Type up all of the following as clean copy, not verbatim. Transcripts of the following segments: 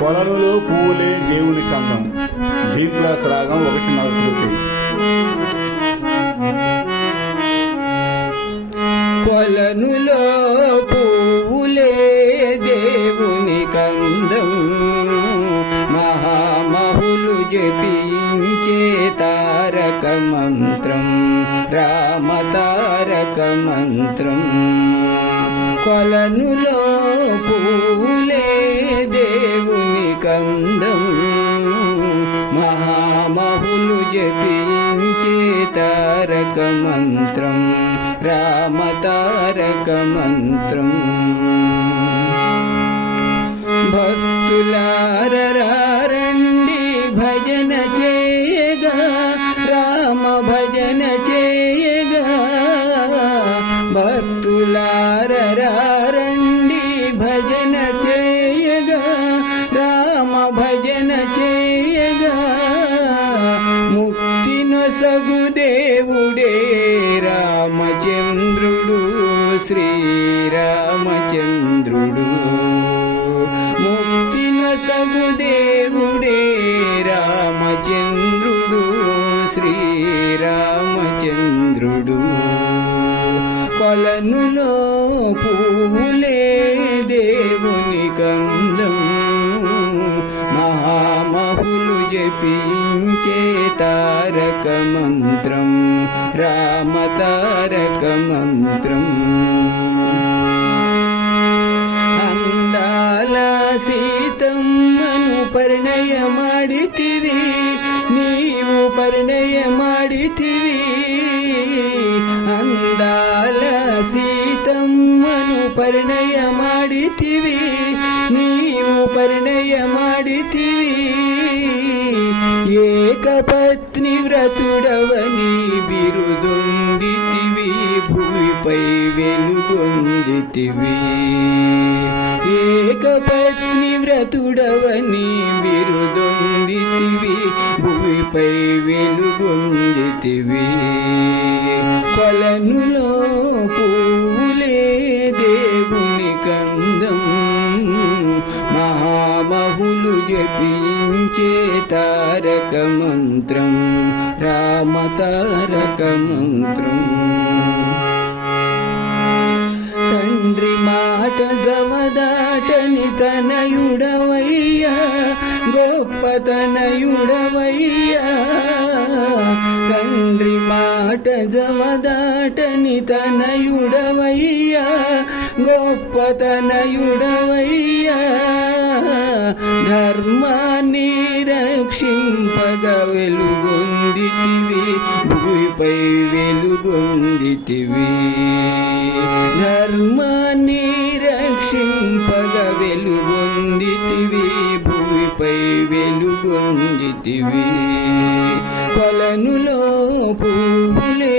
కొలనులో పువ్వులే దేవుని కందం. బి ప్లస్ రాగం 1/4 శృతి. కొలనులో పువ్వులే దేవుని కందం, మహామహులు జపించే తారక మంత్రం, రామ తారక మంత్రం. కొలనులో పువ్వులే దేవుని కందం, మహామహులు జపించే తారక మంత్రం, రామ తారక మంత్రం. భక్తులారండి భజన చేయగా, రామ భజన చేయగా. భక్తులారండి భజన చేయగా, రామ భజన చేయగా. ముక్తినొసగు దేవుడే రామచంద్రుడు, శ్రీరామచంద్రుడు. ముక్తినొసగు దేవుడే రామచంద్రుడు, శ్రీరామచంద్రుడు. కొలనులో పువ్వులే దేవుని కందం, మహామహులు జపించే తారక మంత్రం, రామ తారక మంత్రం. అందాల సీతమ్మను పరిణయ ಮಾಡಿತಿವಿ, ನೀವು ಪರಿಣಯ ಮಾಡಿತಿವಿ. ಅಂದಾಲ ಸೀತಮ್ಮನು ಪರಿಣಯ ಮಾಡಿತಿವಿ, ನೀವು ಪರಿಣಯ ಮಾಡಿತಿವಿ. ಏಕಪತ್ನಿ ವ್ರತುಡವನಿ ಬಿರುದೊಂದಿತಿವಿ, ಭೂಮಿಪೈ వెలుగొందితివి. ఏకపత్ని వ్రతుడవని బిరుదొందితివి, భూమిపై వెలుగొందితివి. కొలనులో పువ్వులే దేవుని కందం, మహామహులు జపించే తారక మంత్రం, రామ తారక మంత్రం. తండ్రి మాట గమదాటని తనయుడవయ్యా, గొప్ప తనయుడవయ్యా. తండ్రి మాట గమదాటని తనయుడవయ్యా, గొప్ప తనయుడవయ్యా. ధర్మాన్ని రక్షింపగ వెలుగొందితివి, భూమిపై వెలుగొందితివి. ధర్మాన్ని రక్షింపగ వెలుగొందితివి, భూమిపై వెలుగొందితివి. కొలనులో పువ్వులే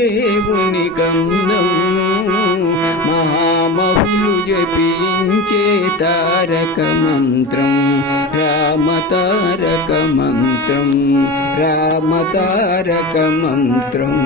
దేవుని కందం, మహామహులు జపించే తారక మంత్రం, రామ తారక మంత్రం, రామ తారక మంత్రం.